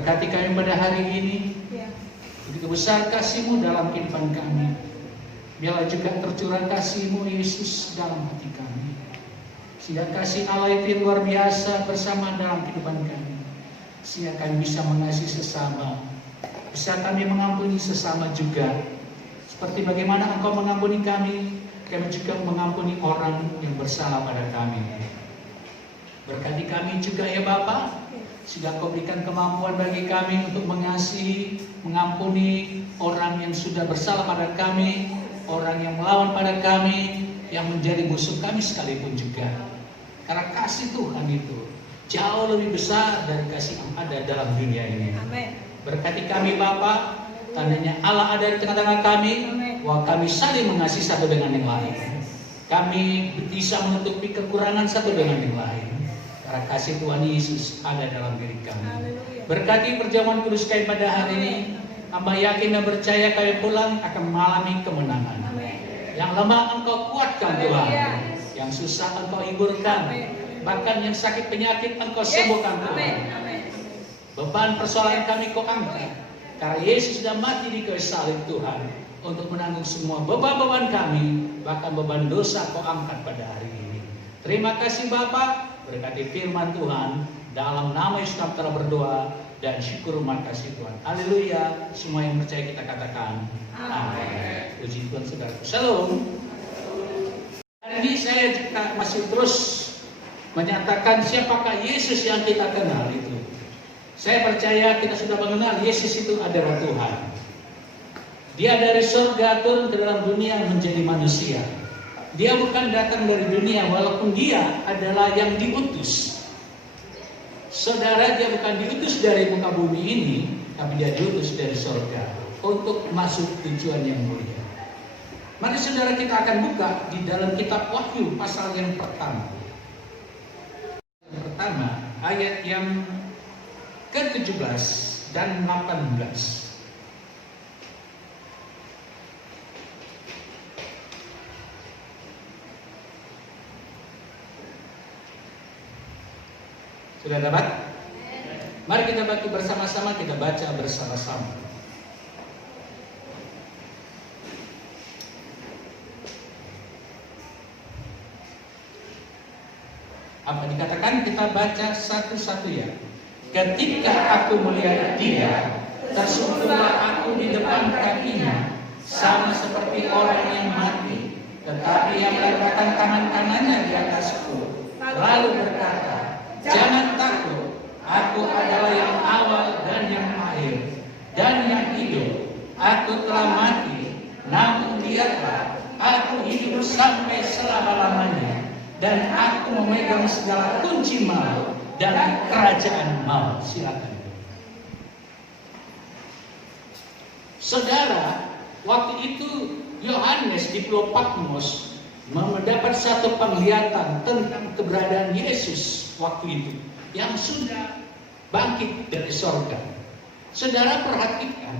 Berkati kami pada hari ini. Begitu besar kasih-Mu dalam kehidupan kami. Biarlah juga tercurah kasih-Mu Yesus dalam hati kami. Sehingga kasih Allah itu luar biasa bersama dalam kehidupan kami. Sehingga kami bisa mengasihi sesama. Bisa kami mengampuni sesama juga. Seperti bagaimana Engkau mengampuni kami juga mengampuni orang yang bersalah pada kami. Berkati kami juga ya Bapa, sehingga Kau berikan kemampuan bagi kami untuk mengasihi, mengampuni orang yang sudah bersalah pada kami, orang yang melawan pada kami, yang menjadi musuh kami sekalipun juga. Karena kasih Tuhan itu jauh lebih besar dari kasih yang ada dalam dunia ini. Amin. Berkati kami Bapa, tandanya Allah ada di tengah-tengah kami, bahwa kami saling mengasihi satu dengan yang lain. Kami bisa menutupi kekurangan satu dengan yang lain. Karena kasih Tuhan Yesus ada dalam diri kami. Berkati perjamuan kudus kami pada hari ini. Hamba yakin dan percaya kami pulang akan mengalami kemenangan. Yang lemah Engkau kuatkan Tuhan. Yang susah Engkau hiburkan. Bahkan yang sakit penyakit Engkau sembuhkan Tuhan. Beban persoalan kami Kau angkat. Karena Yesus sudah mati di kayu salib Tuhan, untuk menanggung semua beban-beban kami, bahkan beban dosa Kau angkat pada hari ini. Terima kasih Bapa, berkati firman Tuhan, dalam nama Yesus kami telah berdoa dan syukur makasih Tuhan. Haleluya. Semua yang percaya kita katakan amin. Puji Tuhan saudara. Shalom. Hari ini saya masih terus menyatakan siapakah Yesus yang kita kenal itu. Saya percaya kita sudah mengenal Yesus itu adalah Tuhan. Dia dari surga turun ke dalam dunia menjadi manusia. Dia bukan datang dari dunia walaupun dia adalah yang diutus. Saudara, dia bukan diutus dari muka bumi ini, tapi dia diutus dari surga untuk masuk tujuan yang mulia. Mari saudara kita akan buka di dalam kitab Wahyu pasal yang pertama. Yang pertama, ayat yang ke-17 dan 18. Sudah dapat? Mari kita baca bersama-sama, kita baca bersama-sama. Apa dikatakan? Kita baca satu-satu ya. Ketika aku melihat dia, tersungkurlah aku di depan kakinya, sama seperti orang yang mati. Tetapi yang meletakkan tangan kanannya di atasku, lalu berkata, jangan takut, aku adalah yang awal dan yang akhir, dan yang hidup. Aku telah mati, namun lihatlah, aku hidup sampai selama-lamanya, dan aku memegang segala kunci maut dan kerajaan maut. Silakan. Saudara, waktu itu Yohanes di Pulau Patmos mendapat satu penglihatan tentang keberadaan Yesus waktu itu yang sudah bangkit dari sorga. Saudara perhatikan,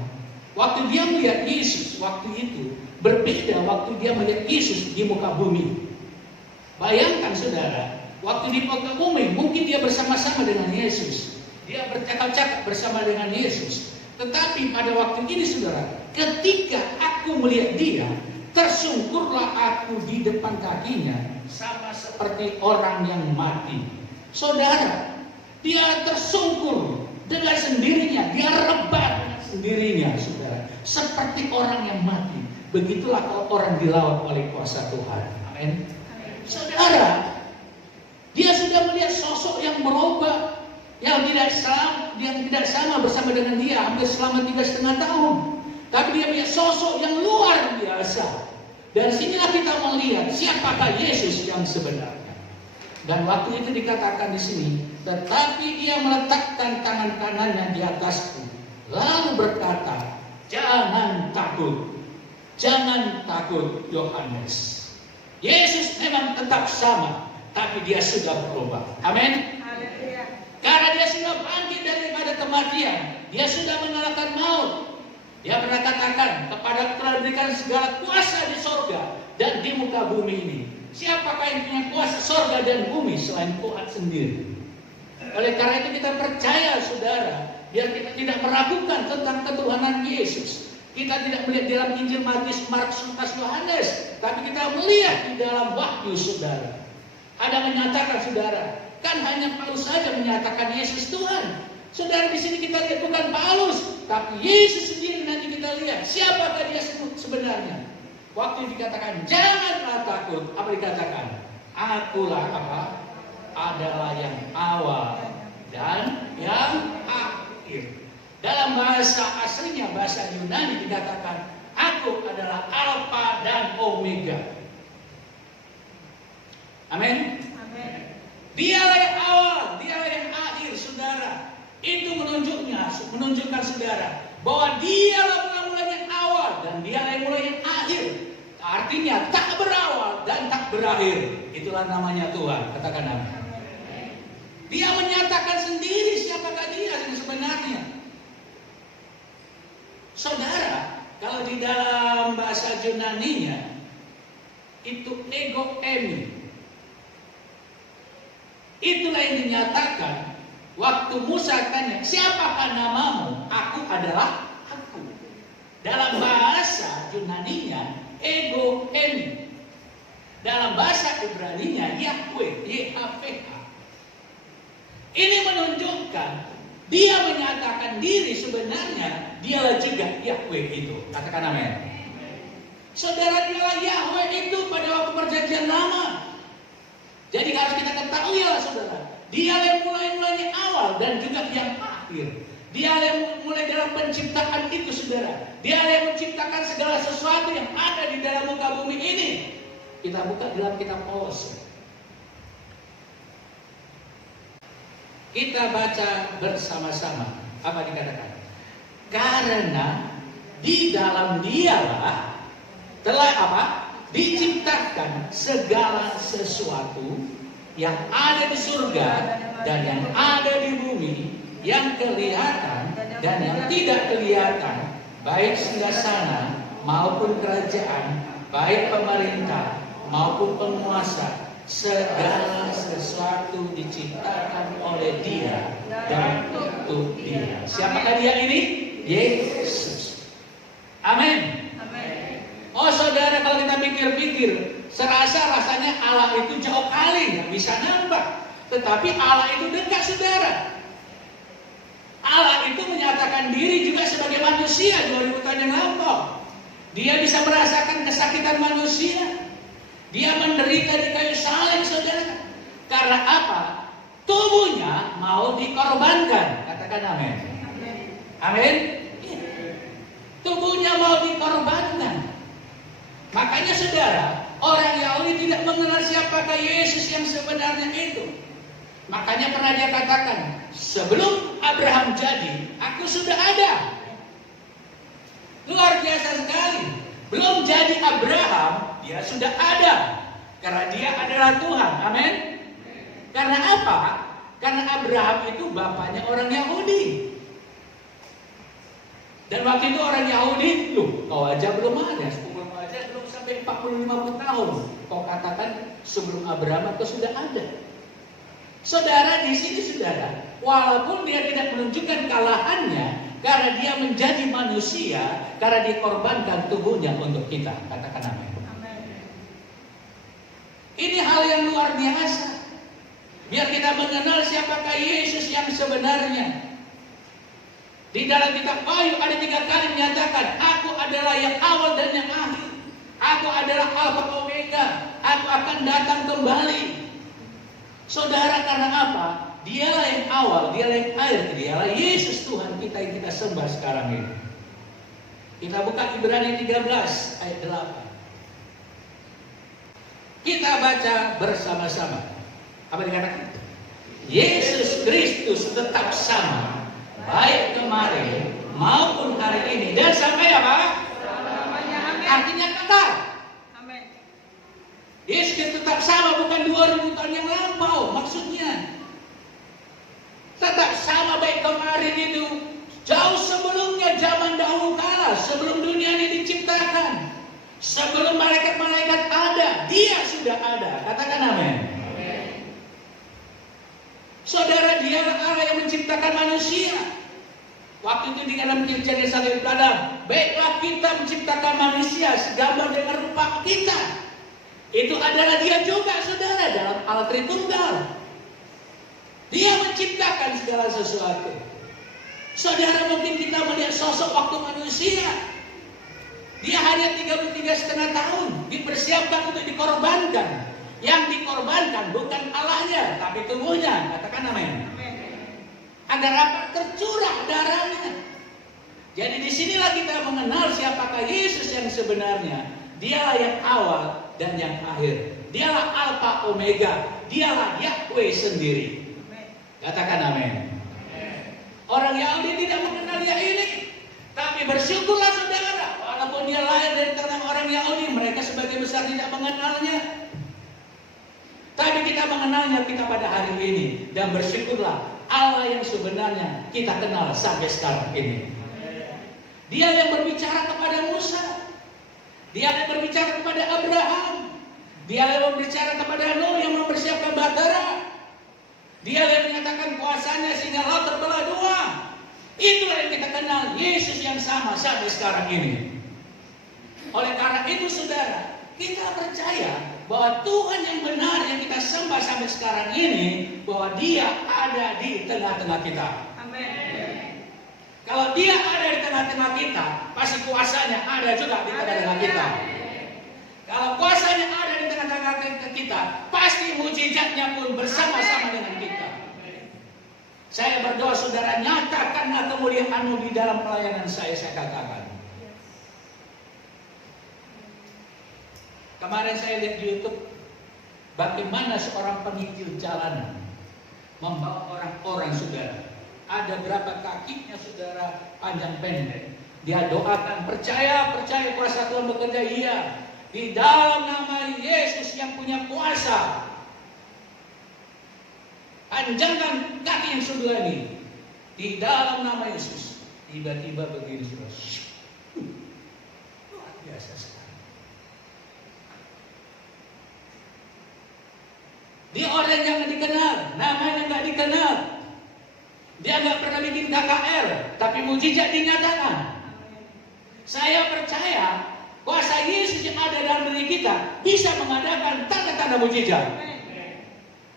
waktu dia melihat Yesus waktu itu berbeda waktu dia melihat Yesus di muka bumi. Bayangkan saudara, waktu di muka bumi mungkin dia bersama-sama dengan Yesus, dia bercakap-cakap bersama dengan Yesus. Tetapi pada waktu ini saudara, ketika aku melihat dia, tersungkurlah aku di depan kakinya, sama seperti orang yang mati. Saudara, dia tersungkur dengan sendirinya, dia rebah dengan sendirinya, saudara, seperti orang yang mati. Begitulah kalau orang dilawan oleh kuasa Tuhan. Amin. Saudara, dia sudah melihat sosok yang berubah, yang tidak sama bersama dengan dia hampir selama 3,5 tahun. Tapi dia melihat sosok yang luar biasa. Dan sinilah kita melihat siapakah Yesus yang sebenarnya. Dan waktu itu dikatakan di sini, tetapi dia meletakkan tangan kanannya di atasku, lalu berkata, jangan takut, jangan takut Yohanes. Yesus memang tetap sama, tapi dia sudah berubah. Amin. Karena dia sudah bangkit daripada kematian, dia sudah mengalahkan maut. Dia pernah katakan, kepada telah diberikan segala kuasa di sorga dan di muka bumi ini. Siapakah yang punya kuasa sorga dan bumi selain Tuhan sendiri? Oleh karena itu kita percaya saudara, biar kita tidak meragukan tentang ketuhanan Yesus. Kita tidak melihat di dalam Injil Matius, Markus, Lukas, Yohanes, tapi kita melihat di dalam Wahyu, saudara. Ada menyatakan, saudara, kan hanya Paulus saja menyatakan Yesus Tuhan. Saudara, di sini kita lihat bukan Paulus, tapi Yesus sendiri. Nanti kita lihat siapakah dia sebenarnya. Waktu dikatakan janganlah takut, apa dikatakan? Akulah apa? Adalah yang awal dan yang akhir. Dalam bahasa aslinya, bahasa Yunani dikatakan, aku adalah Alfa dan Omega. Amin. Dialah yang awal, dialah yang akhir, saudara. Itu menunjukkan saudara bahwa dialah mulai yang awal dan dialah yang mulai yang akhir. Artinya tak berawal dan tak berakhir. Itulah namanya Tuhan. Katakan amin. Dia menyatakan sendiri siapakah dia yang sebenarnya. Saudara, kalau di dalam bahasa Yunaninya itu ego emi. Itulah yang dinyatakan waktu Musa tanya, siapakah namamu? Aku adalah aku. Dalam bahasa Yunaninya ego emi. Dalam bahasa Ibraninya Yahweh, YHWH. Ini menunjukkan dia menyatakan diri sebenarnya dialah juga Yahweh itu. Katakan amin. Saudara, dialah Yahweh itu pada waktu perjanjian lama. Jadi harus kita ketahui ya saudara, dialah yang mulai-mulainya awal dan juga yang akhir. Dialah yang mulai dalam penciptaan itu saudara. Dialah yang menciptakan segala sesuatu yang ada di dalam muka bumi ini. Kita buka dalam kitab Kolose. Kita baca bersama-sama. Apa dikatakan? Karena di dalam dialah telah apa? Diciptakan segala sesuatu yang ada di surga dan yang ada di bumi, yang kelihatan dan yang tidak kelihatan, baik singgasana maupun kerajaan, baik pemerintah maupun penguasa. Segala sesuatu diciptakan oleh Dia dan untuk Dia. Siapakah Dia ini? Yesus. Amin. Oh saudara, kalau kita pikir-pikir, rasanya Allah itu jauh kali, nggak bisa nampak. Tetapi Allah itu dekat, saudara. Allah itu menyatakan diri juga sebagai manusia 2000 tahun yang lampau. Dia bisa merasakan kesakitan manusia. Dia menderita di kayu salib, saudara. Karena apa? Tubuhnya mau dikorbankan. Katakan amin. Amin. Tubuhnya mau dikorbankan. Makanya saudara, orang Yahudi tidak mengenal siapakah Yesus yang sebenarnya itu. Makanya pernah dia katakan, sebelum Abraham jadi, aku sudah ada. Luar biasa sekali. Belum jadi Abraham, dia sudah ada. Karena dia adalah Tuhan. Amin. Karena apa? Karena Abraham itu bapaknya orang Yahudi. Dan waktu itu orang Yahudi, kau aja belum ada. Sebelum aja belum sampai 40-50 tahun. Kau katakan sebelum Abraham kau sudah ada. Saudara, di sini saudara, walaupun dia tidak menunjukkan kalahannya, karena dia menjadi manusia, karena dikorbankan tubuhnya untuk kita. Katakan amin. Ini hal yang luar biasa. Biar kita mengenal siapakah Yesus yang sebenarnya. Di dalam kitab Wahyu ada 3 kali menyatakan, aku adalah yang awal dan yang akhir. Aku adalah Alfa Omega. Aku akan datang kembali. Saudara, karena apa? Dialah yang awal, dialah yang akhir, dialah Yesus Tuhan kita yang kita sembah sekarang ini. Kita buka Ibrani 13 ayat 8. Kita baca bersama-sama. Apa dikatakan? Yesus Kristus tetap sama, baik kemarin maupun hari ini dan sampai apa? Artinya kekal. Yesus tetap sama, bukan 2000 tahun yang lampau. Maksudnya tetap sama baik kemarin itu, jauh sebelumnya, zaman dahulu kala, sebelum dunia ini diciptakan, sebelum malaikat-malaikat ada, Dia sudah ada. Katakan amin. Saudara, Dialah Allah yang menciptakan manusia. Waktu itu di dalam Kejadian sampai Adam, baiklah kita menciptakan manusia segambar dengan rupa kita. Itu adalah dia juga, saudara, dalam Allah Tritunggal. Dia menciptakan segala sesuatu. Saudara, mungkin kita melihat sosok waktu manusia. Dia hanya 33,5 tahun, dipersiapkan untuk dikorbankan. Yang dikorbankan bukan Allahnya, tapi tubuhnya. Katakan amin. Agar apa? Tercurah darahnya. Jadi disinilah kita mengenal siapakah Yesus yang sebenarnya. Dialah yang awal dan yang akhir. Dialah Alfa Omega. Dialah Yahweh sendiri. Katakan amin. Orang Yahudi tidak mengenal dia ini. Tapi bersyukurlah saudara, walaupun dia lahir dari tangan orang Yahudi, mereka sebagian besar tidak mengenalnya. Tapi kita mengenalnya kita pada hari ini. Dan bersyukurlah, Allah yang sebenarnya kita kenal sampai sekarang ini. Dia yang berbicara kepada Musa. Dia yang berbicara kepada Abraham. Dia yang berbicara kepada Nuh yang mempersiapkan batara. Dia yang menyatakan kuasanya sehingga laut terbelah dua. Itulah yang kita kenal, Yesus yang sama sampai sekarang ini. Oleh karena itu saudara, kita percaya bahwa Tuhan yang benar yang kita sembah sampai sekarang ini, bahwa Dia ada di tengah-tengah kita. Amin. Kalau Dia ada di tengah-tengah kita, pasti kuasanya ada juga di tengah-tengah kita. Kalau kuasanya ada di tengah-tengah kita, pasti mujizatnya pun bersama-sama dengan kita. Saya berdoa saudara, nyatakanlah kemuliaan-Mu di dalam pelayanan saya katakan. Kemarin saya lihat di YouTube bagaimana seorang penginjil jalanan membawa orang-orang saudara. Ada berapa kakinya saudara, panjang pendek. Dia doakan, percaya kuasa Tuhan bekerja. Iya, di dalam nama Yesus yang punya kuasa. Panjangkan kaki yang saudara ini. Di dalam nama Yesus. Tiba-tiba begini saudara. Luar biasa sekali. Dia orang yang nggak dikenal, namanya nggak dikenal. Dia nggak pernah bikin KKR, tapi mujizat dinyatakan. Saya percaya kuasa Yesus yang ada dalam diri kita bisa mengadakan tanda-tanda mujizat.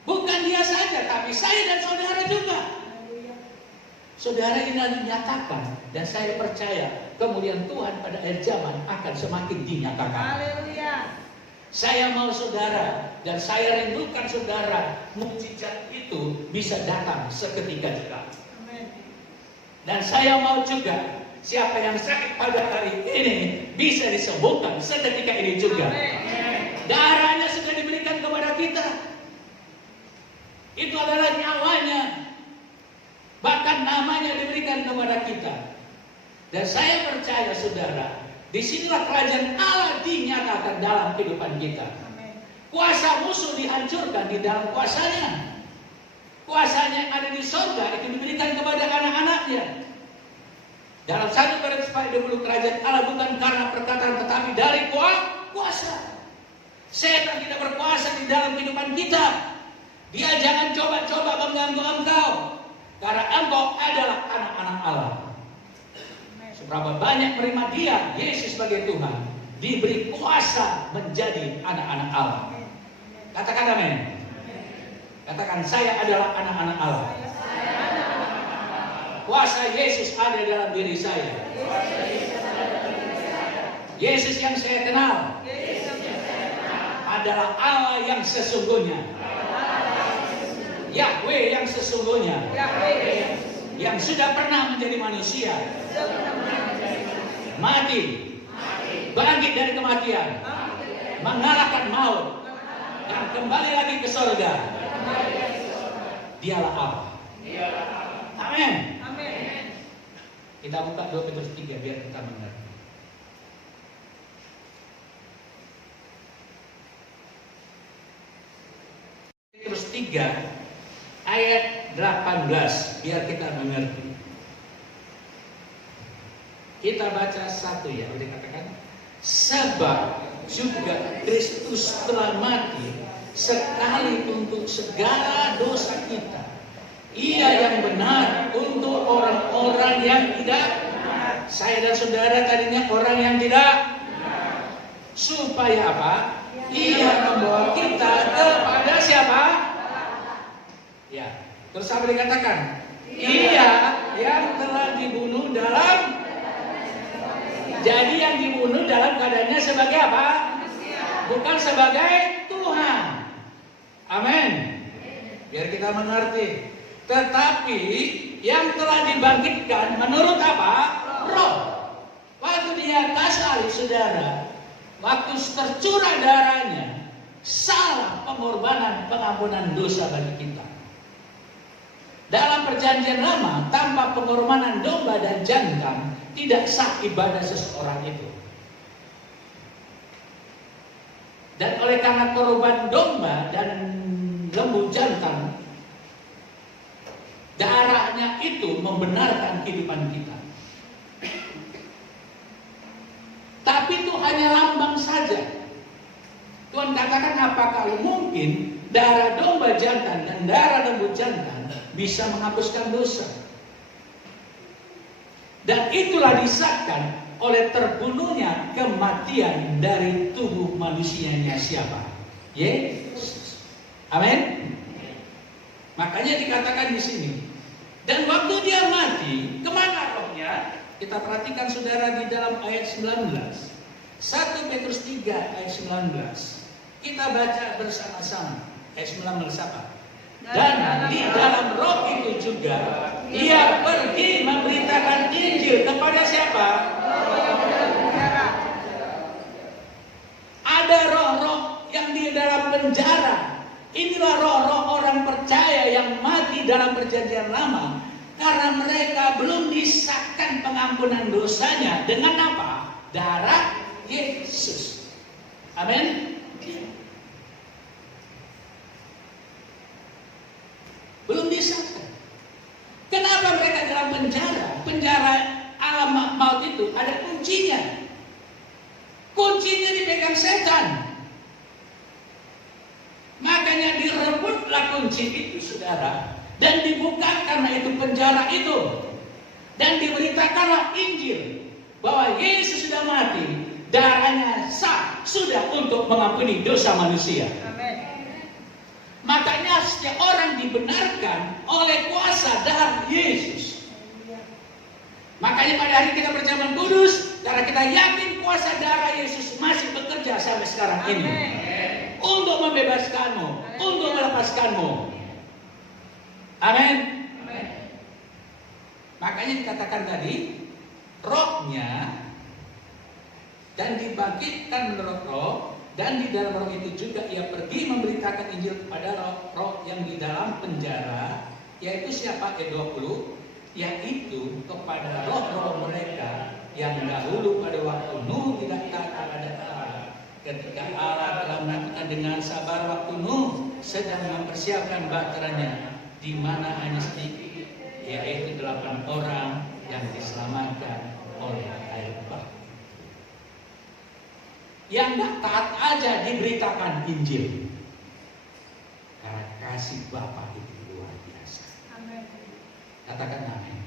Bukan dia saja, tapi saya dan saudara juga. Saudara ini dinyatakan, dan saya percaya kemuliaan Tuhan pada akhir zaman akan semakin dinyatakan. Haleluya. Saya mau saudara, dan saya rindukan saudara, mujizat itu bisa datang seketika juga. Dan saya mau juga, siapa yang sakit pada hari ini bisa disembuhkan seketika ini juga. Darahnya sudah diberikan kepada kita. Itu adalah nyawanya. Bahkan namanya diberikan kepada kita. Dan saya percaya saudara, disinilah kerajaan Allah dinyatakan dalam kehidupan kita. Kuasa musuh dihancurkan di dalam kuasanya. Kuasanya yang ada di surga itu diberikan kepada anak-anaknya. Dalam 1 Korintus 20, kerajaan Allah bukan karena perkataan tetapi dari kuasa. Setan tidak berkuasa di dalam kehidupan kita. Dia jangan coba-coba mengganggu engkau. Karena engkau adalah anak-anak Allah. Seberapa banyak menerima Dia, Yesus sebagai Tuhan, diberi kuasa menjadi anak-anak Allah. Katakan amin. Katakan, saya adalah anak-anak Allah. Kuasa Yesus ada dalam diri saya. Yesus yang saya kenal adalah Allah yang sesungguhnya. Yahweh yang sesungguhnya. Yang sudah pernah menjadi manusia. Mati. Bangkit dari kematian. Mengalahkan maut. Dan kembali lagi ke surga. Dialah Allah. Amin. Kita buka 2 Petrus 3 biar kita mengerti. Petrus 3 ayat 18 biar kita mengerti. Kita baca satu ya, udah katakan. Sebab juga Kristus telah mati sekali untuk segala dosa kita, Ia yang benar untuk orang-orang yang tidak. Saya dan saudara tadinya orang yang tidak. Supaya apa? Ia membawa kita kepada siapa? Ya. Terus apa dikatakan? Ia yang telah dibunuh dalam. Jadi yang dibunuh dalam keadaannya sebagai apa? Bukan sebagai Tuhan. Amin. Biar kita mengerti. Tetapi yang telah dibangkitkan menurut apa? Roh. Waktu di atas salib, saudara, waktu tercurah darahnya, salah pengorbanan pengampunan dosa bagi kita. Dalam perjanjian lama, tanpa pengorbanan domba dan jantan, tidak sah ibadah seseorang itu. Dan oleh karena korban domba dan lembu jantan, darahnya itu membenarkan kehidupan kita. Tapi itu hanya lambang saja. Tuhan katakan, apa kalau mungkin darah domba jantan dan darah lembu jantan bisa menghapuskan dosa? Dan itulah disahkan oleh terbunuhnya kematian dari tubuh manusianya siapa? Yesus. Amin. Makanya dikatakan di sini. Dan waktu dia mati, kemana rohnya? Kita perhatikan saudara di dalam ayat 19. 1 Petrus 3 ayat 19. Kita baca bersama-sama. Ayat 19 apa? Dan di dalam roh itu juga ia pergi memberitakan Injil kepada siapa? Ada roh-roh yang di dalam penjara. Inilah roh-roh orang percaya yang mati dalam perjanjian lama karena mereka belum disahkan pengampunan dosanya dengan apa? Darah Yesus. Amin. Belum disahkan. Kenapa mereka dalam penjara? Penjara alam maut itu ada kuncinya. Kuncinya dipegang setan. Makanya direbutlah kunci itu, saudara, dan dibuka karena itu penjara itu, dan diberitakanlah Injil bahwa Yesus sudah mati, darahnya sah sudah untuk mengampuni dosa manusia. Amin. Makanya setiap orang dibenarkan oleh kuasa darah Yesus. Makanya pada hari kita berjalan kudus, karena kita yakin kuasa darah Yesus masih bekerja sampai sekarang ini. Untuk membebaskanmu, untuk melepaskanmu. Amin. Makanya dikatakan tadi, rohnya dan dibangkitkan menurut roh, dan di dalam roh itu juga ia pergi memberitakan Injil kepada roh yang di dalam penjara, yaitu siapa? Ayat 20, yaitu kepada roh-roh mereka yang dahulu pada waktu Nuh tidak taat kepada Allah. Ketika Allah telah menantikan dengan sabar waktu Nuh sedang mempersiapkan bakteranya, di mana hanya sedikit, yaitu 8 orang yang diselamatkan oleh air bah. Yang tidak taat aja diberitakan Injil. Karena kasih Bapa itu luar biasa. Amin. Katakan amin.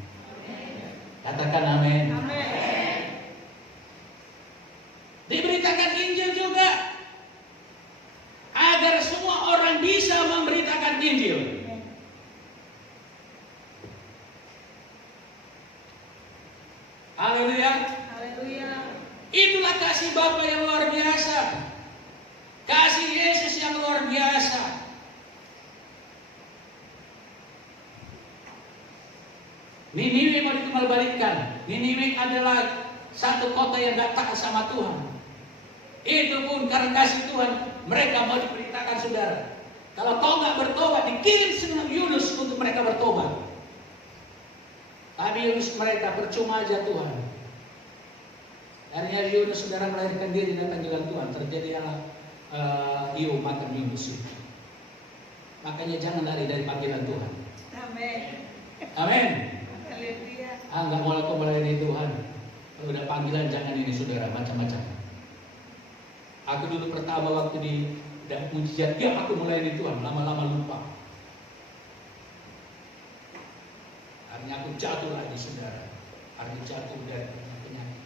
Katakan amin. Amin. Diberitakan Injil juga agar semua orang bisa memberitakan Injil. Haleluya. Haleluya. Itulah kasih Bapa yang luar biasa. Kasih Yesus yang luar biasa. Niniwe mau dikembalikan. Niniwe adalah satu kota yang gak taat sama Tuhan. Itu pun karena kasih Tuhan, mereka mau diberitakan, saudara. Kalau kau gak bertobat, dikirim senang Yunus untuk mereka bertobat. Tapi Yunus mereka percuma aja Tuhan. Akhirnya Yunus, saudara, melahirkan diri dengan panggilan Tuhan. Terjadilah Hiu makan Yunus itu. Makanya jangan lari dari panggilan Tuhan. Amin. Amin. Nggak mau kau melayani Tuhan. Kalau udah panggilan jangan ini, saudara, macam-macam. Aku dulu pertama waktu di mujizat, aku melayani Tuhan, lama-lama lupa. Artinya aku jatuh lagi, saudara. Artinya jatuh dari penyakit.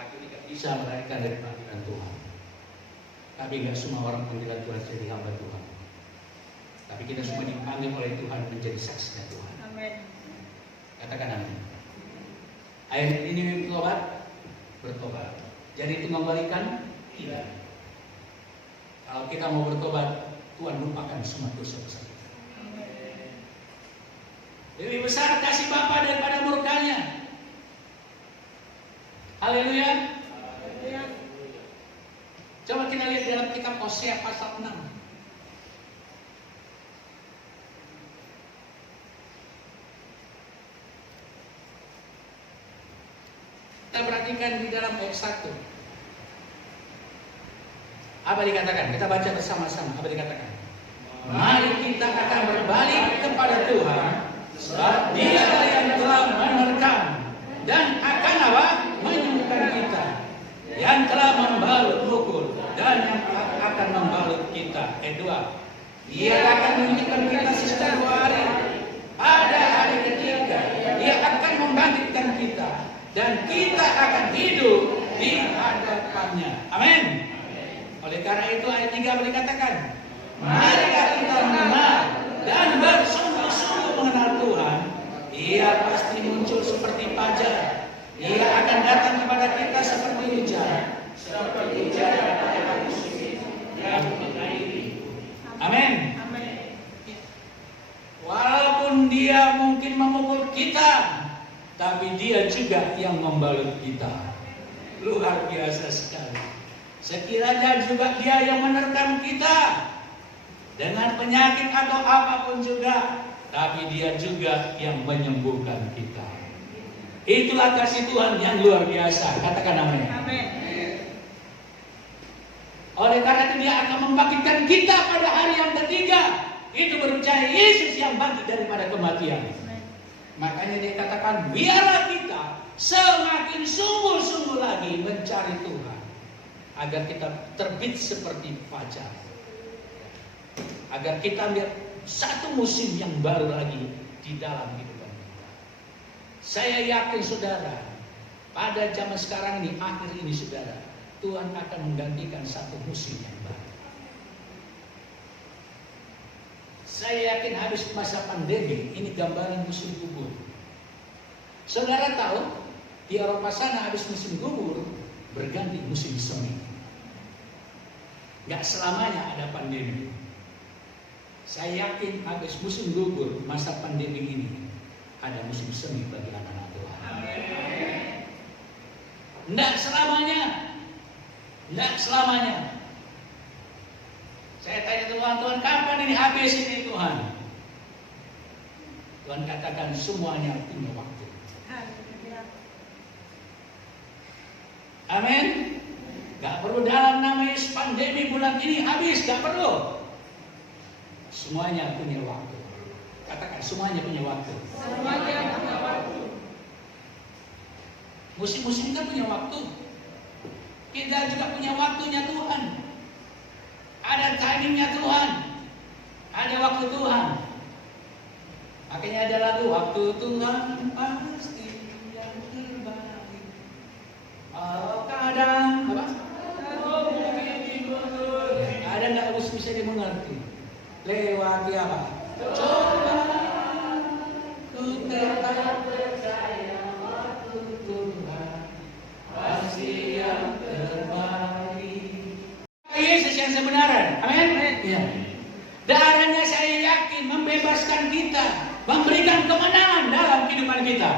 Aku tidak bisa melarikan dari panggilan Tuhan. Tapi nggak semua orang panggilan Tuhan jadi hamba Tuhan. Tapi kita semua dipanggil oleh Tuhan menjadi saksinya Tuhan. Amin. Katakan amin. Ayat ini bertobat. Jadi itu mengembalikan? Tidak. Kalau kita mau bertobat, Tuhan lupakan semua dosa-dosa kita. Lebih besar kasih Bapa daripada murkanya. Haleluya. Coba kita lihat dalam kitab Hosea pasal 6. Kita perhatikan di dalam ayat 1. Apa dikatakan? Kita baca bersama-sama. Apa dikatakan? Mari kita akan berbalik kepada Tuhan, sebab Dia yang telah menerkam dan akan apa? Menyembuhkan kita, yang telah membalut mukul dan yang akan membalut kita. Ayat 2. Dia akan menunjukkan kita sisa 2 hari. Pada hari ketiga Dia akan membangkitkan kita, dan kita akan hidup di hadapannya. Amin. Oleh karena itu ayat 3 dikatakan, mari kita mengenal dan bersungguh-sungguh mengenal Tuhan. Ia pasti muncul seperti fajar. Ia akan datang kepada kita seperti hujan pada musim yang mengairi. Amin. Walaupun Dia mungkin memukul kita, tapi Dia juga yang membalut kita. Luar biasa sekali. Sekiranya juga Dia yang menerkam kita dengan penyakit atau apapun juga, tapi Dia juga yang menyembuhkan kita. Itulah kasih Tuhan yang luar biasa. Katakan amin. Amin. Oleh karena itu Dia akan membangkitkan kita pada hari yang ketiga. Itu berpercaya Yesus yang bangkit daripada kematian. Makanya dikatakan, biarlah kita semakin sungguh-sungguh lagi mencari Tuhan, agar kita terbit seperti fajar, agar kita melihat satu musim yang baru lagi di dalam kehidupan kita. Saya yakin saudara, pada zaman sekarang ini, akhir ini saudara, Tuhan akan menggantikan satu musim yang baru. Saya yakin habis masa pandemi, ini gambaran musim gugur. Saudara tahu, di Eropa sana habis musim gugur, berganti musim semi. Gak selamanya ada pandemi. Saya yakin habis musim gugur, masa pandemi ini, ada musim semi bagi anak-anak Tuhan. Tidak selamanya. Tidak selamanya. Saya tanya Tuhan, kapan ini habis ini Tuhan? Tuhan katakan semuanya punya waktu. Amin. Gak perlu dalam nama Yesus pandemi bulan ini habis, gak perlu. Semuanya punya waktu. Katakan semuanya punya waktu. Semuanya punya waktu. Musim-musim kan punya waktu. Kita juga punya waktunya Tuhan. Ada timingnya Tuhan. Ada waktu Tuhan. Makanya ada lagu, waktu Tuhan pasti yang terbaik. Kadang apa? Ada nggak bisa dimengerti? Lewati apa? Coba ku tetap percaya waktu Tuhan pasti yang terbaik. Yesus yang sebenarnya, amin. Ya. Darahnya saya yakin membebaskan kita, memberikan kemenangan dalam kehidupan kita.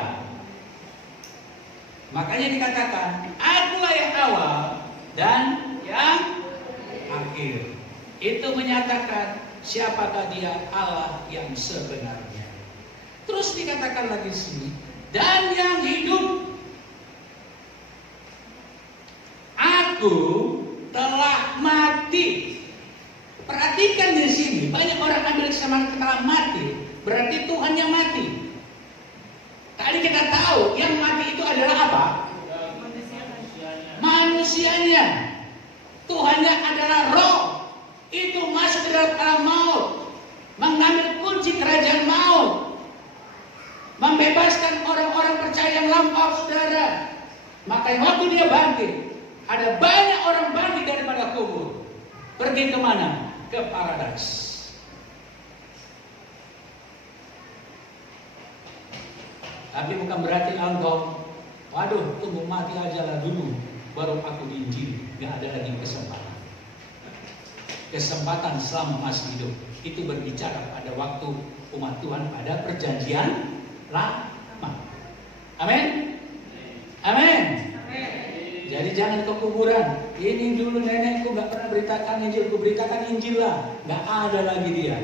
Makanya dikatakan, akulah yang awal dan yang akhir. Itu menyatakan siapakah Dia, Allah yang sebenarnya. Terus dikatakan lagi di sini, dan yang hidup. Aku telah mati. Perhatikan di sini, banyak orang ambil kesamaan telah mati, berarti Tuhan yang mati. Tadi kita tahu yang mati itu adalah apa? Manusianya. Tuhannya adalah roh. Itu masuk ke dalam alam maut, mengambil Makanya waktu dia bangkit, ada banyak orang bangkit daripada kubur. Pergi kemana? Ke paradise. Tapi bukan berarti engkau, waduh, tunggu mati aja lah dulu, baru aku diinjili. Gak ada lagi kesempatan. Kesempatan selama masih hidup itu berbicara pada waktu umat Tuhan pada perjanjian lama. Amin. Amin. Jadi jangan ke kuburan. Ini dulu nenekku gak pernah beritakan Injil, ku beritakan Injil lah. Gak ada lagi dia.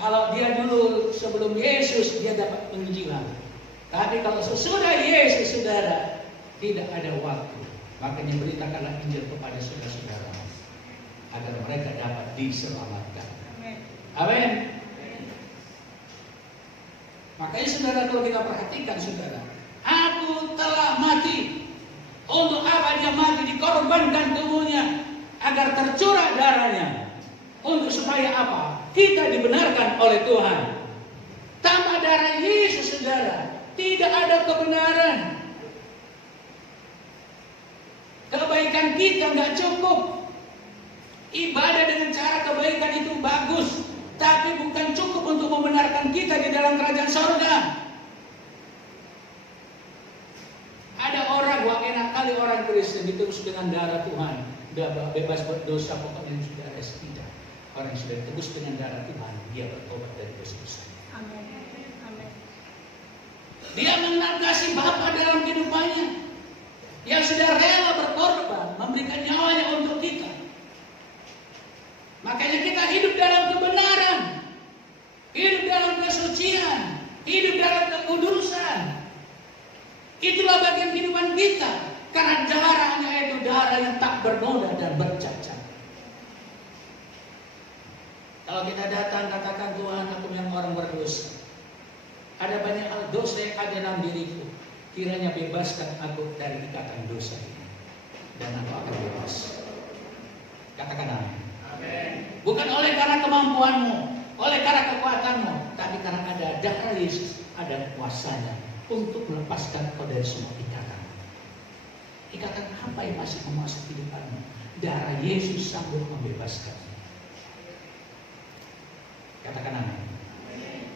Kalau dia dulu sebelum Yesus dia dapat penginjilan. Tapi kalau sesudah Yesus, saudara, tidak ada waktu. Makanya beritakanlah Injil kepada saudara-saudara agar mereka dapat diselamatkan. Amin. Makanya saudara, kalau kita perhatikan saudara, aku telah mati. Untuk apa dia mati? Dikorbankan tubuhnya agar tercurah darahnya. Untuk supaya apa? Kita dibenarkan oleh Tuhan. Tanpa darah Yesus saudara, tidak ada kebenaran. Kebaikan kita nggak cukup. Ibadah dengan cara kebaikan itu bagus, tapi bukan cukup untuk membenarkan kita di dalam kerajaan surga. Ada orang, wah enak kali orang Kristen ditebus dengan darah Tuhan, bebas berdosa, pokoknya sudah tidak. Orang yang sudah ditebus dengan darah Tuhan, dia bertobat dari dosa-dosa. Amin. Dia mengenal kasih Bapa dalam kehidupannya, yang sudah rela berkorban, memberikan nyawanya untuk kita. Makanya kita hidup dalam kebenaran, hidup dalam kesucian, hidup dalam kekudusan. Itulah bagian kehidupan kita. Karena darahnya itu darah yang tak bernoda dan bercacat. Kalau kita datang katakan, Tuhan, aku memang orang berdosa. Ada banyak hal dosa yang ada dalam diriku. Kiranya bebaskan aku dari ikatan dosa ini. Dan aku akan bebas. Katakan amin. Bukan oleh karena kemampuanmu, oleh karena kekuatanmu, tapi karena ada darah Yesus, ada kuasanya untuk melepaskan kau dari semua ikatan. Ikatan apa yang masih memasuk kehidupanmu? Darah Yesus sanggup membebaskan. Katakan amin.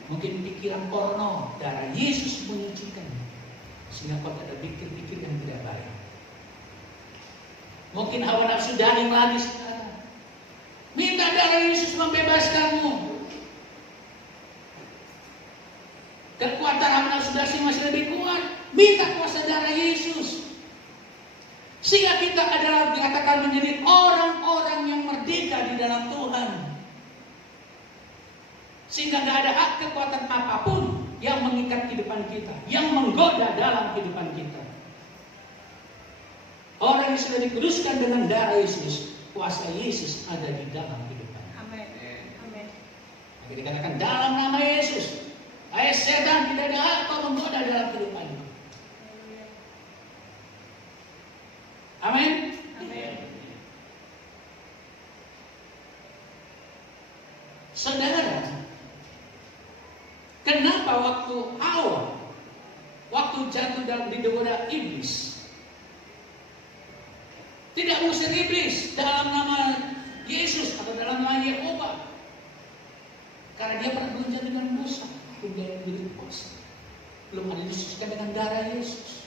Mungkin pikiran porno, darah Yesus menyucikan, sehingga kau tidak ada pikir-pikir yang tidak baik. Mungkin hawa nafsu daging lagi sekarang. Minta darah Yesus membebaskanmu. Kekuatan hawa nafsu daging masih lebih kuat. Minta kuasa darah Yesus. Sehingga kita adalah dikatakan menjadi orang-orang yang merdeka di dalam Tuhan. Sehingga tidak ada hak kekuatan apapun yang mengikat kehidupan kita, yang menggoda dalam kehidupan kita. Orang yang sudah dikuduskan dengan darah Yesus, kuasa Yesus ada di dalam kehidupan. Amin. Maka dikatakan dalam nama Yesus, setan tidak ada hak menggoda dalam kehidupannya. Amin. Saudara, kenapa waktu awal, waktu jatuh dalam digoda iblis, tidak mengusir iblis dalam nama Yesus atau dalam nama Yehova? Karena dia pernah berujar dengan dosa, belum diberi kuasa, belum ada disucikan dengan darah Yesus.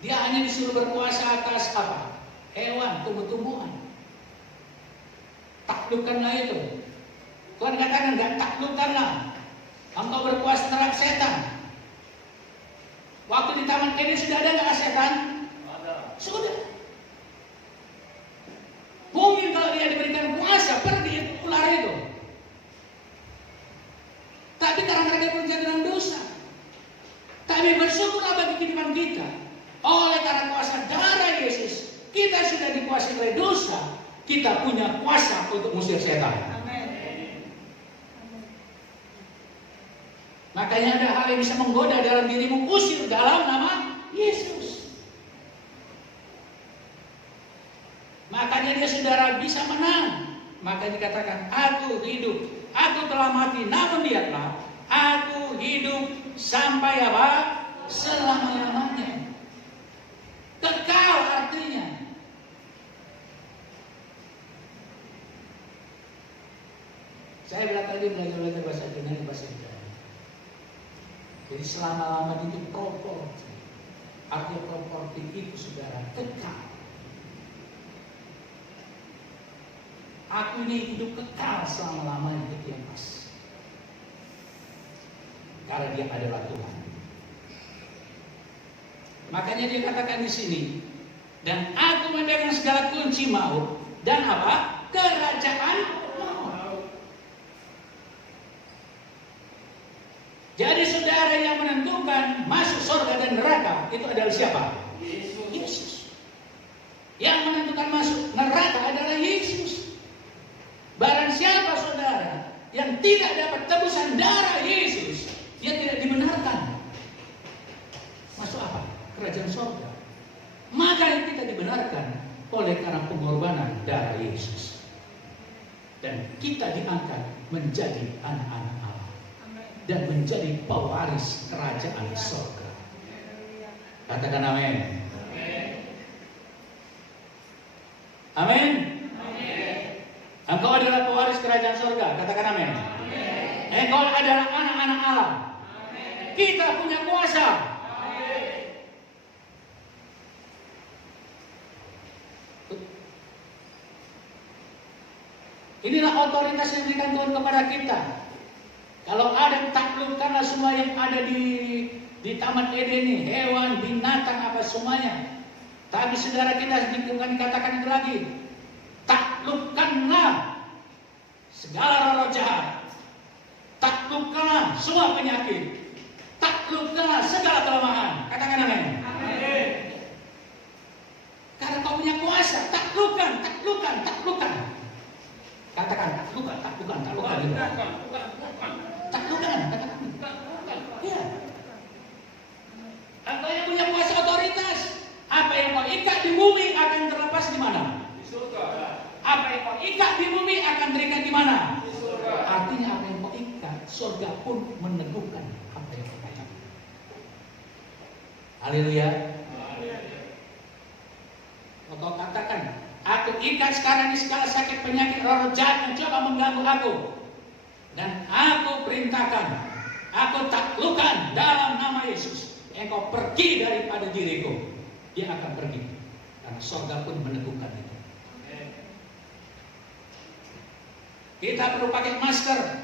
Dia hanya disuruh berkuasa atas apa? Hewan, tumbuh-tumbuhan. Taklukkanlah itu. Tuhan katakan, enggak taklukkanlah. Engkau berkuasa terhadap setan. Waktu di Taman Eden sudah ada enggak setan? Ada. Sudah. Mungkin kalau dia diberikan kuasa, pergi ular itu. Tapi karena mereka bekerja dengan dosa. Tapi bersyukurlah bagi kehidupan kita. Oleh karena kuasa darah Yesus, kita sudah dikuasai oleh dosa. Kita punya kuasa untuk mengusir setan. Amin. Makanya ada hal yang bisa menggoda dalam dirimu, usir dalam nama Yesus. Makanya dia saudara bisa menang. Makanya dikatakan, aku hidup, aku telah mati, namun lihatlah, aku hidup sampai apa? selama-lamanya. Kekal artinya. Saya bilang tadi belajar bahasa Yunani, bahasa Ibrani. Jadi selama-lamanya itu properti. Artinya properti itu saudara kekal. Aku ini hidup kekal selama-lamanya, itu yang pas. Karena dia adalah Tuhan. Makanya dia katakan di sini, dan aku memegang segala kunci maut dan apa? Kerajaan maut. Jadi saudara yang menentukan masuk surga dan neraka itu adalah siapa? Yesus. Yang menentukan masuk neraka adalah Yesus. Barang siapa saudara yang tidak dapat tebusan darah Yesus, dia tidak dibenarkan. Masuk apa? Kerajaan surga. Maka kita dibenarkan oleh karena pengorbanan darah Yesus. Dan kita diangkat menjadi anak-anak Allah. Dan menjadi pewaris kerajaan surga. Katakan amin. Amin. Engkau adalah pewaris kerajaan surga. Katakan amin. Engkau adalah anak-anak Allah. Kita punya kuasa. Inilah otoritas yang diberikan Tuhan kepada kita. Kalau ada, taklukkanlah semua yang ada di Taman Eden ini, hewan, binatang, apa semuanya. Tapi saudara kita bukan dikatakan itu lagi. Taklukkanlah segala roh jahat. Taklukkanlah semua penyakit. Taklukkanlah segala kelemahan. Katakan amin. Karena kau punya kuasa. Taklukkan. Katakan taklukkan. Taklukkan. Ya. Engkau yang punya kuasa otoritas. Apa yang kau ikat di bumi akan terlepas di mana? Di surga. Apa yang kau ikat di bumi akan terikat di mana? Di surga. Artinya apa yang kau ikat, surga pun meneguhkan apa yang kau ikat. Haleluya. Kau katakan, aku ikat sekarang di segala sakit penyakit roh jahat yang coba mengganggu aku. Dan aku perintahkan, aku taklukkan dalam nama Yesus. Engkau pergi daripada diriku. Dia akan pergi. Karena surga pun meneguhkan itu. Kita perlu pakai masker.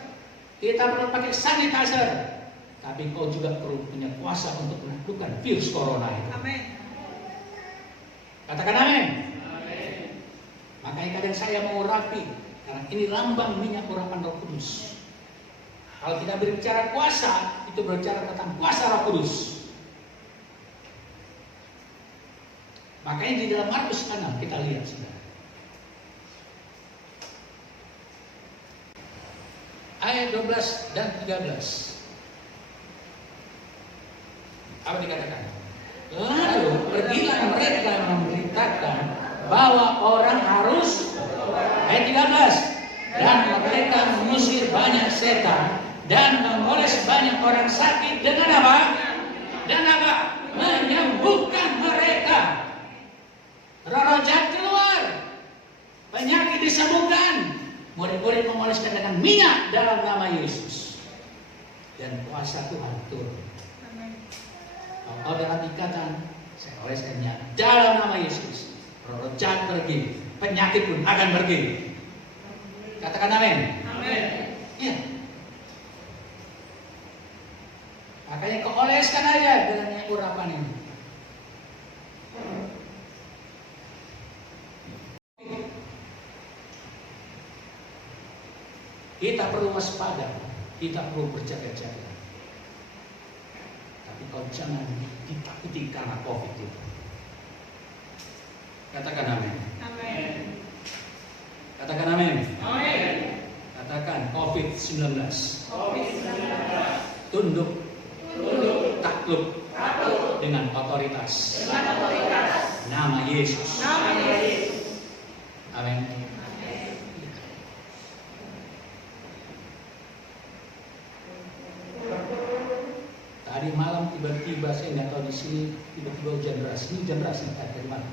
Kita perlu pakai sanitizer. Tapi kau juga perlu punya kuasa untuk menaklukkan virus corona itu. Amin. Katakan amin. Makanya kadang saya mau urapi. Karena ini lambang minyak urapan Roh Kudus. Kalau kita berbicara kuasa, itu berbicara tentang kuasa Roh Kudus. Makanya di dalam Markus 6 kita lihat saudara. Ayat 12 dan 13. Apa dikatakan? Lalu pergilah mereka memberitakan bahwa orang harus, ayat 13, dan mereka mengusir banyak setan dan mengoles banyak orang sakit dengan apa? Dan apa? Menyembuhkan mereka. Roh jahat keluar, penyakit disembuhkan, murid-murid mengoleskan dengan minyak dalam nama Yesus, dan kuasa Tuhan turun. Kalau dalam ikatan, saya oleskannya dalam nama Yesus. Roh jahat pergi, penyakit pun akan pergi. Katakan amin. Amin. Ya. Makanya kau oleskan aja dengan yang urapan ini. Kita perlu waspada, kita perlu berjaga-jaga. Tapi kau jangan ditakuti karena COVID itu. Katakan amin. Amin. Katakan amin. Amin. Katakan COVID-19. COVID-19. Tunduk. Takluk. Dengan otoritas. Nama Yesus. Amin. Tadi malam tiba-tiba saya nggak kondisi tiba-tiba hujan deras. Ini hujan deras nih, dari mana?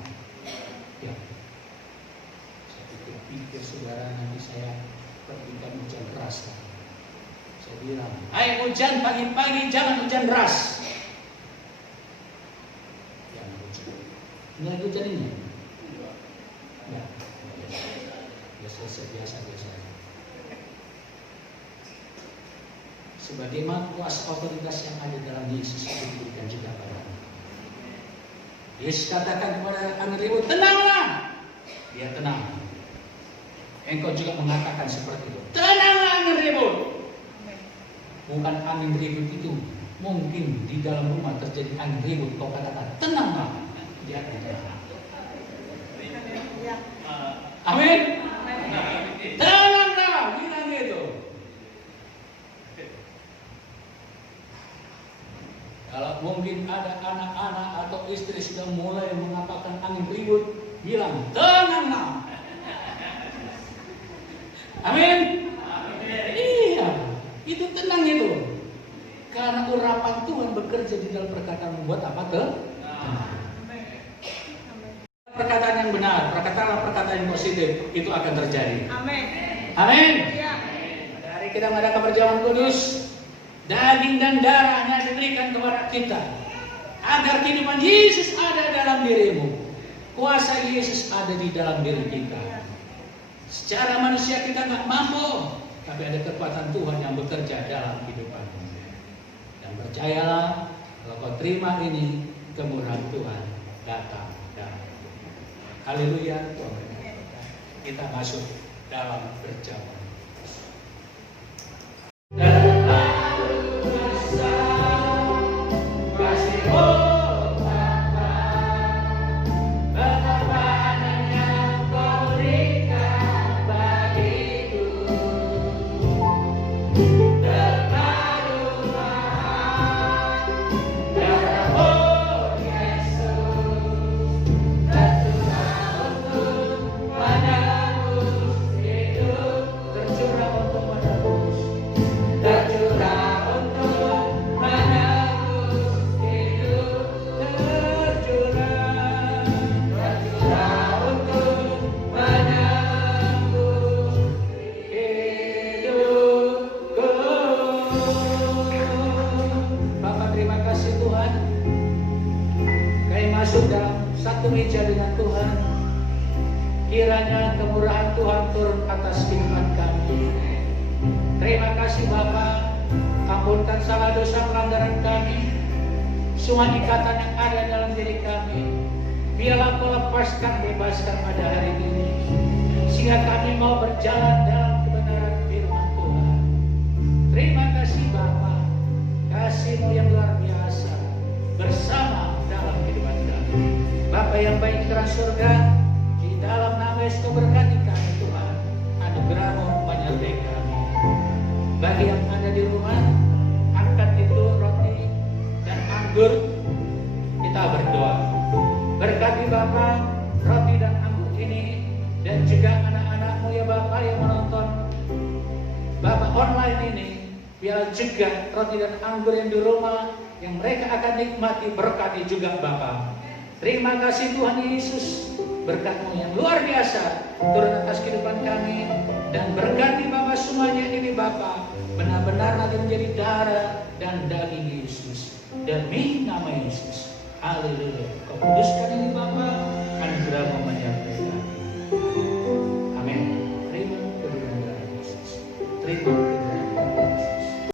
Ya. Saya pikir saudara nanti saya pergikan hujan deras. Saya bilang, ayo hujan pagi-pagi, jangan hujan deras. Jangan hujan. Ini lagi hujan ini? Ya. Biasa. Sebagaimana kuasa otoritas yang ada dalam Yesus itu diberikan juga padamu. Yesus katakan kepada angin ribut, tenanglah. Dia tenang. Engkau juga mengatakan seperti itu. Tenanglah angin ribut. Bukan angin ribut itu. Mungkin di dalam rumah terjadi angin ribut. Kau katakan, tenanglah. Dia tenang. Amin. Tenanglah. Bilang itu. Kalau mungkin ada anak-anak atau istri sudah mulai mengatakan angin ribut, bilang tenanglah. Amin. Iya, itu tenang itu. Karena urapan Tuhan bekerja di dalam perkataan membuat apa tuh? Perkataan yang benar, perkataan yang positif itu akan terjadi. Amin. Amin. Ya. Pada hari kita mengadakan perjamuan kudus, daging dan darahnya diberikan kepada kita agar kehidupan Yesus ada dalam dirimu, kuasa Yesus ada di dalam diri kita. Secara manusia kita nggak mampu, tapi ada kekuatan Tuhan yang bekerja dalam kehidupanmu. Dan percayalah, kalau kau terima ini, kemurahan Tuhan datang dalam hidup. Haleluya. Kita masuk dalam perjamuan. Meja dengan Tuhan, kiranya kemurahan Tuhan turun atas kehidupan kami. Terima kasih Bapa, ampunkan salah dosa pelanggaran kami, semua ikatan yang ada dalam diri kami. Biarlah Kau lepaskan, bebaskan pada hari ini, sehingga kami mau berjalan dalam kebenaran firman Tuhan. Terima kasih Bapa, kasih-Mu yang luar biasa bersama dalam kehidupan kami. Bapa yang baik di dalam surga, di dalam nama Yesus Kau berkati kami Tuhan, anugerah-Mu menyertai kami. Bagi yang ada di rumah, angkat itu roti dan anggur, kita berdoa. Berkati Bapa roti dan anggur ini, dan juga anak-anak-Mu ya Bapa yang menonton Bapa online ini, biar juga roti dan anggur yang di rumah, yang mereka akan nikmati, berkati juga Bapa. Terima kasih Tuhan Yesus, berkat-Mu yang luar biasa turun atas kehidupan kami, dan berkati Bapa semuanya ini Bapa, benar-benar nanti menjadi darah dan daging Yesus demi nama Yesus. Haleluya. Kau kuduskan ini Bapa, anugerah-Mu menyertai kami. Amin. Terima kebenaran darah Yesus. Terima kebenaran darah Yesus.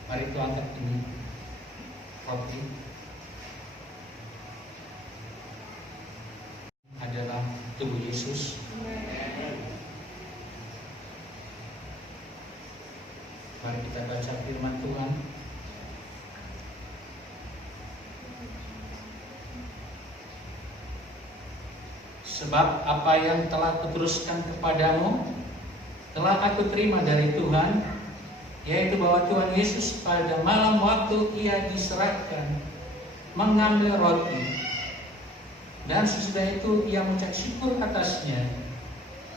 Mari kita angkat ini roti. Adalah tubuh Yesus. Mari kita baca firman Tuhan. Sebab apa yang telah kuteruskan kepadamu telah aku terima dari Tuhan, yaitu bahwa Tuhan Yesus pada malam waktu Ia diserahkan mengambil roti, dan sesudah itu Ia mengucap syukur atasnya.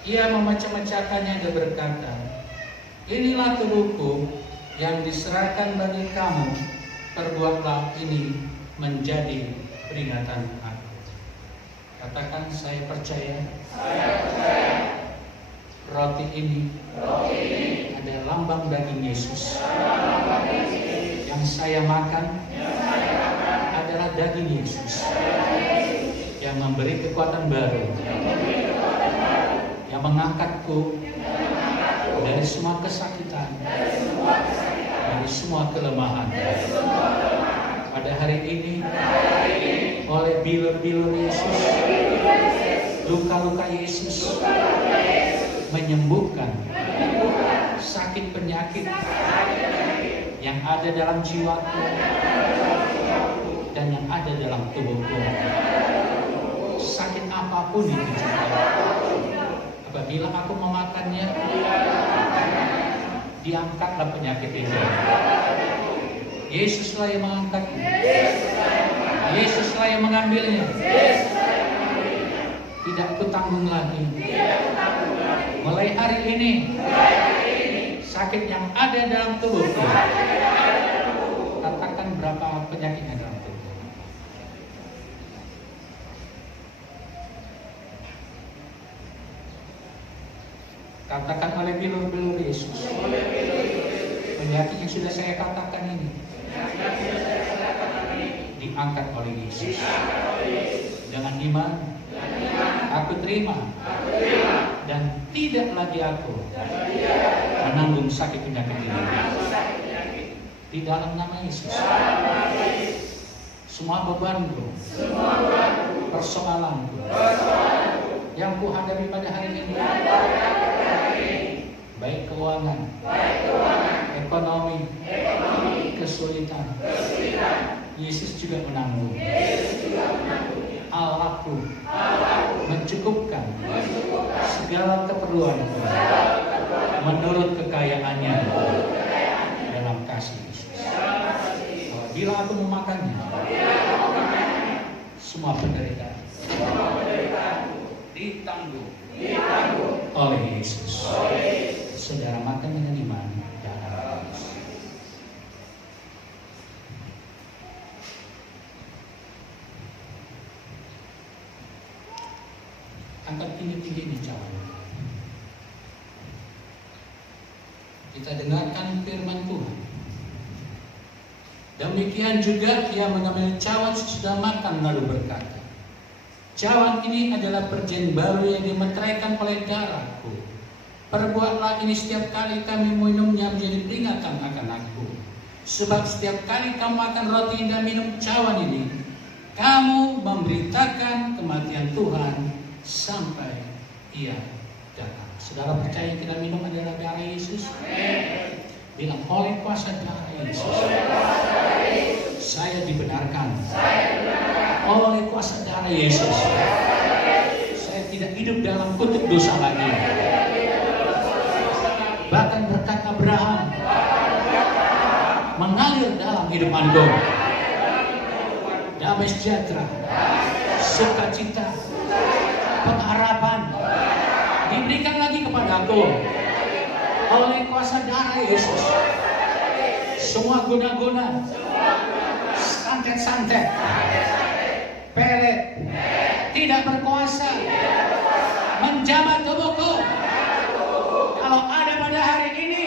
Ia memecah-mecahkannya dan berkata, inilah tubuhku yang diserahkan bagi kamu, perbuatlah ini menjadi peringatan aku. Katakan, saya percaya. Roti ini adalah lambang daging Yesus. Yang saya makan adalah daging Yesus yang memberi kekuatan baru, yang mengangkatku dari semua kesakitan, dari semua kelemahan. Pada hari ini, oleh bilur-bilur Yesus, luka-luka Yesus menyembuhkan sakit penyakit yang ada dalam jiwaku dan yang ada dalam tubuhku. Sakit apapun itu juga, apabila aku memakannya, diangkatlah penyakit itu. Yesuslah yang mengangkatnya. Yesuslah yang mengambilnya. Tidak kutanggung lagi. Mulai hari ini, sakit yang ada dalam tubuhku, katakan berapa penyakitnya dalam tubuh. Katakan oleh bilur-bilur Yesus, penyakit yang sudah saya katakan ini diangkat oleh Yesus. Dengan iman, aku terima dan tidak lagi aku menanggung sakit penyakit ini. Di dalam nama Yesus, semua bebanku, persoalanku yang kuhadapi pada hari ini, baik keuangan, ekonomi, kesulitan, Yesus juga menanggung. Allahku mencukupkan segala keperluanku menurut kekayaannya dalam kasih Yesus. Apabila aku memakannya, semua penderitaan ditanggung oleh Yesus. Saudara makan dengan iman dan Yesus. Angkat tinggi-tinggi di cawan. Kita dengarkan firman Tuhan. Demikian juga ia mengambil cawan sesudah makan lalu berkata, cawan ini adalah perjanjian baru yang dimeteraikan oleh darahku. Perbuatlah ini setiap kali kami minumnya menjadi peringatan akan aku. Sebab setiap kali kamu makan roti dan minum cawan ini, kamu memberitakan kematian Tuhan sampai ia datang. Saudara percaya kita minum adalah darah Yesus? Bilang, oleh kuasa darah Yesus saya dibenarkan. Oleh kuasa darah Yesus saya tidak hidup dalam kutuk dosa lagi. Bahkan berkat Abraham mengalir dalam hidup engkau. Damai sejahtera, sukacita, pengharapan diberikan lagi kepadaku oleh kuasa darah Yesus. Semua guna-guna, santet-santet, pelet tidak berkuasa menjabat tubuhku. Kalau ada pada hari ini,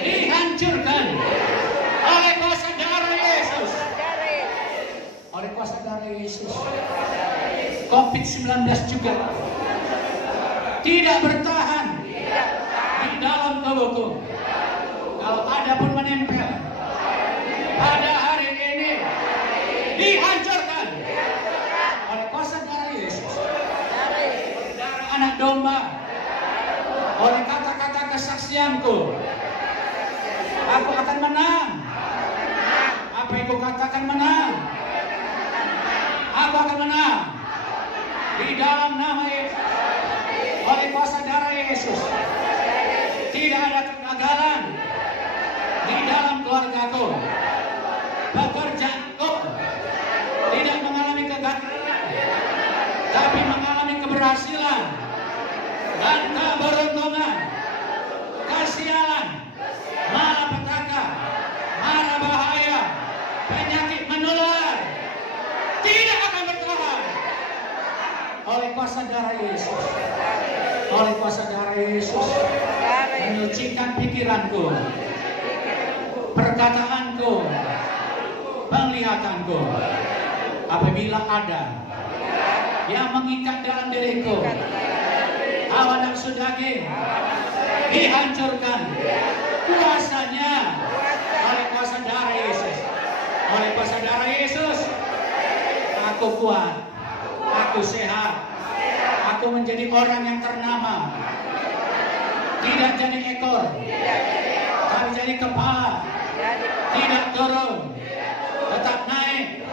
dihancurkan oleh kuasa darah Yesus. Oleh kuasa darah Yesus. COVID-19 juga tidak bertahan di dalam tubuhku. Kalau ada pun menempel pada hari ini, dihancurkan oleh kuasa darah Yesus. Darah anak domba, oleh kata-kata kesaksianku, aku akan menang. Apa yang ku katakan menang, aku akan menang. Di dalam nama Yesus, oleh kuasa darah Yesus, tidak ada kegagalan di dalam keluargaku. Pekerjaanku tidak mengalami kegagalan, tapi mengalami keberhasilan dan keberuntungan. Kasialan, malapetaka, mara bahaya, penyakit menular oleh kuasa darah Yesus, oleh kuasa darah Yesus, menyucikan pikiranku, perkataanku, penglihatanku. Apabila ada yang mengikat dalam diriku hawa nafsu daging, dihancurkan kuasanya oleh kuasa darah Yesus, oleh kuasa darah Yesus. Aku kuat, aku sehat, aku menjadi orang yang ternama, tidak jadi ekor, tapi jadi kepala, tidak turun, tetap naik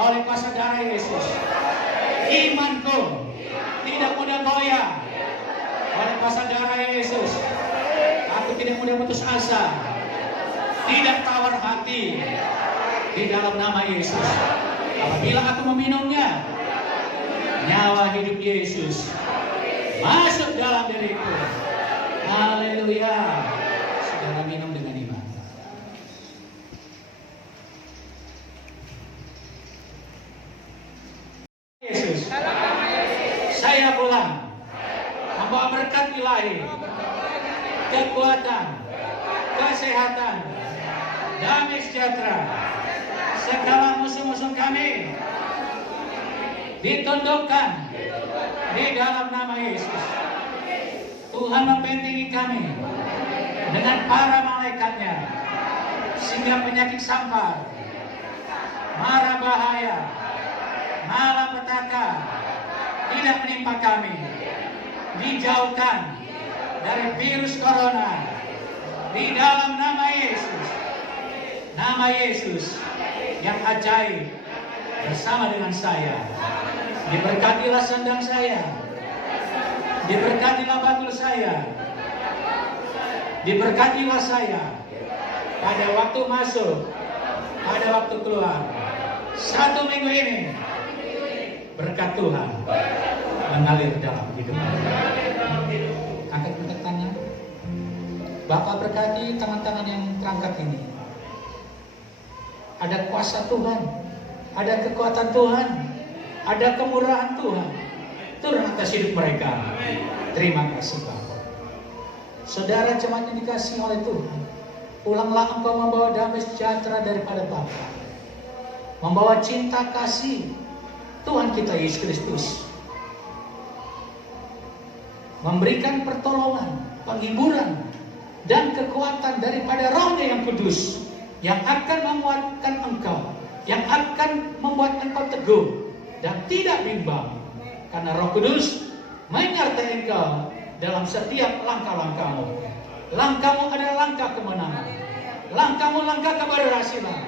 oleh kuasa darah Yesus. Imanku tidak mudah goyah oleh kuasa darah Yesus. Aku tidak mudah putus asa, tidak tawar hati di dalam nama Yesus. Apabila aku meminumnya, nyawa hidup Yesus masuk dalam diriku. Haleluya. Saudara minum dengan iman. Yesus, saya pulang membawa berkat ilahi, kekuatan, kesehatan, damai sejahtera. Segala musuh-musuh kami ditundukkan di dalam nama Yesus. Tuhan membentengi kami dengan para malaikatnya, sehingga penyakit sampar, mara bahaya, malapetaka tidak menimpa kami. Dijauhkan dari virus corona di dalam nama Yesus. Nama Yesus yang ajaib bersama dengan saya. Diberkatilah sandang saya, diberkatilah bakul saya, diberkatilah saya pada waktu masuk, pada waktu keluar. 1 minggu ini berkat Tuhan mengalir dalam hidup. Angkat tangan. Bapak berkati tangan-tangan yang terangkat ini. Ada kuasa Tuhan, ada kekuatan Tuhan, ada kemurahan Tuhan turun atas hidup mereka. Terima kasih Bapak. Saudara jemaat yang dikasihi oleh Tuhan, pulanglah engkau membawa damai sejahtera daripada Bapa, membawa cinta kasih Tuhan kita Yesus Kristus, memberikan pertolongan, penghiburan, dan kekuatan daripada Roh-Nya yang kudus, yang akan menguatkan engkau, yang akan membuat engkau teguh dan tidak bimbang, karena Roh Kudus menyertai engkau dalam setiap langkah-langkahmu. Langkahmu adalah langkah kemenangan, langkahmu langkah keberhasilan.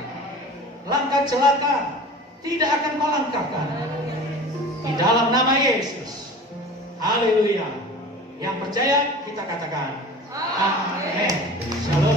Langkah celaka tidak akan kau langkahkan di dalam nama Yesus. Haleluya. Yang percaya kita katakan amin. Shalom.